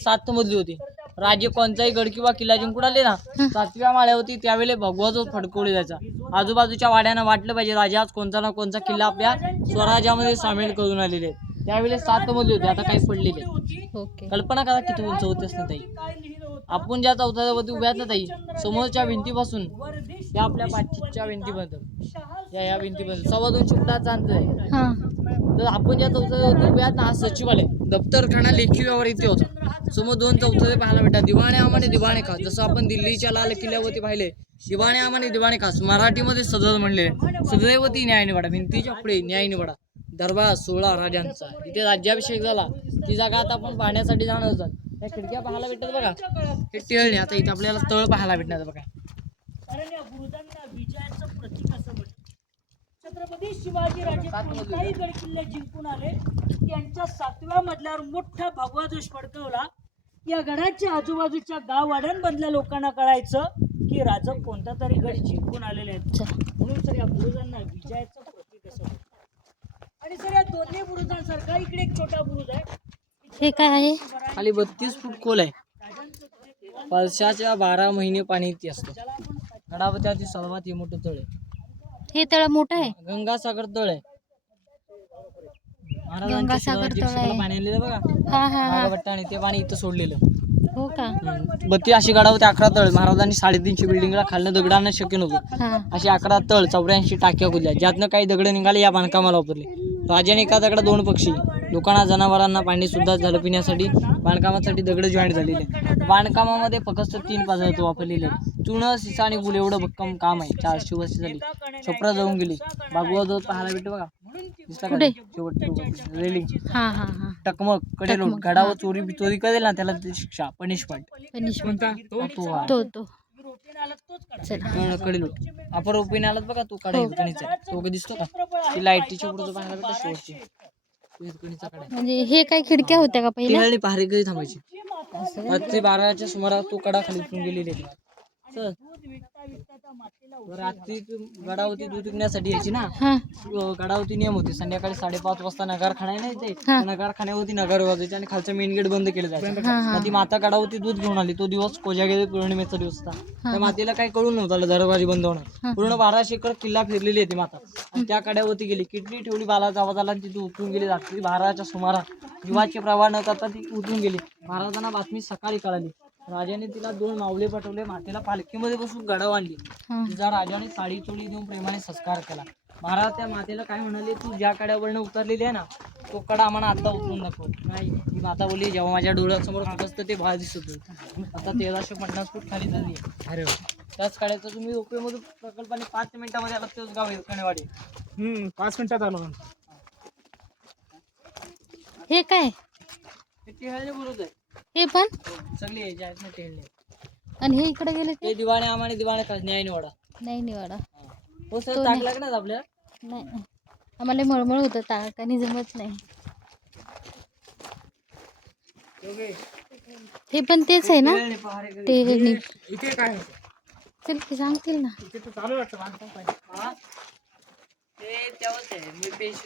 सात मधली होती. राजे कोणताही गड किंवा किल्ला जिंकून आले ना सातव्या माळ्यावरती त्यावेळेस भगवा जो फडकवली जायचा आजूबाजूच्या वाड्यांना वाटलं पाहिजे राजा आज कोणता ना कोणता किल्ला आपल्या स्वराज्यामध्ये सामील करून आलेले आहेत. त्यावेळेस सात मधली होती आता काही पडलेले कल्पना करा किती उंच होते असतात ताई आपण ज्या चौथ्यावरती उभ्या ना ताई समोरच्या भिंतीपासून त्या आपल्या पाठीच्या भिंतीपर्यंत या या भिंतीपर्यंत सव्वा दोनशे फुटाचा अंतर आहे. तर आपण ज्या चौथ्या उभ्या हा सचिवालय दप्तरखाना लेखी व्यवहार इथे होता. समोर दोन चौथळे पाहायला भेटतात. दिवाणे आमाने दिवाणे खास. जसं आपण दिल्लीच्या लाल किल्ल्यावरती पाहिले दिवाणे आमाने दिवाणे खास. मराठीमध्ये सदर म्हणले. सदैवती न्याय निवाडा. भिंतीच्या पुढे न्याय निवाडा. दरबार सोळा राजांचा. इथे राज्याभिषेक झाला. ती जागा आता आपण पाहण्यासाठी जाणार होतात त्या खिडक्या पाहायला भेटतात बघा. हे टेळणे. आता इथे आपल्याला तळ पाहायला भेटणार बघा कारण या बुरुजांना विजयाचं प्रतीक असं म्हणतात छत्रपती शिवाजीराजे कोणताही गड किल्ले जिंकून आले त्यांच्या सातव्या मजल्यावर मोठा भगवा जोश फडकवला. या गडाच्या आजूबाजूच्या गाववाड्यांमधल्या लोकांना कळायचं की राजा कोणता तरी गड जिंकून आलेले आहेत. म्हणून सर या बुरुजांना विजयाचं प्रतीक असं आणि सर या दोन्ही बुरुजांसारखा इकडे एक छोटा बुरुज आहे. हे काय आहे? खाली बत्तीस फूट खोल आहे. वर्षाच्या बारा महिने पाणी इथे असतं. गडावरती सर्वात हे मोठं तळ आहे. हे तळ मोठं आहे. गंगासागर तळ आहे. महाराजांच्या गंगासागर शिवाजी तळ आहे. पाणी आणलेलं बघा. हा हा हा. नागभट्टा आणि ते पाणी इथं सोडलेलं. हो का? बत्ती अशी गडावरती अकरा तळ. महाराजांनी साडेतीनशे बिल्डिंगला खालनं दगड आणणं शक्य नव्हतं. हा. अशी अकरा तळ चौऱ्याऐंशी टाक्या खुदल्या. ज्यातनं काही दगड निघाले या बांधकामाला वापरले. राजाने एका दगडा दोन पक्षी लोकांना जनावरांना पाणी सुद्धा झालं पिण्यासाठी. बांधकामासाठी दगड जॉईंट झालेले. बांधकामामध्ये फक्त तीन पदार्थ वापरलेले आहेत. चुन सिसा आणि गुल एवढं भक्कम काम आहे. चारशे वर्ष झाली. छपरा जाऊन गेली. बागवा जवळ पाहायला भेटतो बघा. दिसतं का? कुठे? शेवट रेलिंग. हा हा हा. टकमक कडेलोट टकमक, गडावर हा. चोरी चोरी करेल ना त्याला ती शिक्षा. पनिशमेंट. पनिशमेंट. तो? हा. तो तो रोटीने आला तोच काढा चला. कळ- कडेलोट अपर ओपीने आलात बघा तो कडा हिरकणीचा तो कधी दिसतो का? ती लाईटीच्या पुढे शेवटची तो हिरकणीचा. म्हणजे हे काय खिडक्या होत्या का ती पहिल्या पहारे कधी थांबायची? असं का? रात्री बाराच्या सुमारास तो कडा खाली उतरून गेलेली आहे. चल. रात्री तू गडावरती दूध विकण्यासाठी यायची ना? हा. अं, गडावरती नियम होते. संध्याकाळी साडेपाच वाजता नगारखाना आहे ना इथे? हा. त्या नगारखान्यावरती नगार वाजायचे आणि खालचं मेन गेट बंद केलं जायचं. हा हा. मग ती माता गडावरती दूध घेऊन आली. तो दिवस कोजागिरी पौर्णिमेचा दिवस होता. त्या मातेला काही कळून नव्हतं. दरवाजे बंद होणार पूर्ण बाराशे एकर किल्ला फिरलेली आहे ती माता. आणि त्या कड्यावरती गेली. किटली ठेवली बालाचा आवाज आला आणि तिथे उतरून गेली. रात्री बाराच्या सुमारास. जीवाचे प्रवाह न करता ती उतरून गेली. महाराजांना बातमी सकाळी कळाली. राजाने तिला दोन मावले पाठवले मातेला पालखीमध्ये बसून गडाव आणली. हा. तिचा राजाने साडी चोळी देऊन प्रेमाने संस्कार केला. महाराज त्या मातेला काय म्हणाले तू ज्या कड्यावरनं उतरलेली आहे ना तो कडा आम्हाला आता उतरून दाखव. नाही. ती माता बोलली जेव्हा माझ्या डोळ्यासमोर होतं ते भाळ दिसत होतं. आता तेराशे पन्नास फूट खाली झाली अरे त्याच काळाचा तुम्ही रुपयेमधून प्रकल्पाने पाच मिनिटामध्ये आला तेच गाव हिरकणेवाडी हम्म पाच मिनिटात आलो हे. काय? हे बुरुज आहे. हे पण? सगळे हे आहेत ना आणि हे इकडे गेले ते? ते दिवाणे आम्हाने दिवाणे खास न्याय निवाडा. नाही निवाडा. हो. सर टाक लागणार आपल्या नाही. आम्हाला मळमळ होतं ताकाने जमत नाही. हे पण तेच आहे ना? पहारे ते नि- इथे काय चल की सांगतील ना. इथे तर चालू वाटतं बांधकाम काय हा? ते तेव्हाच आहे मी पेश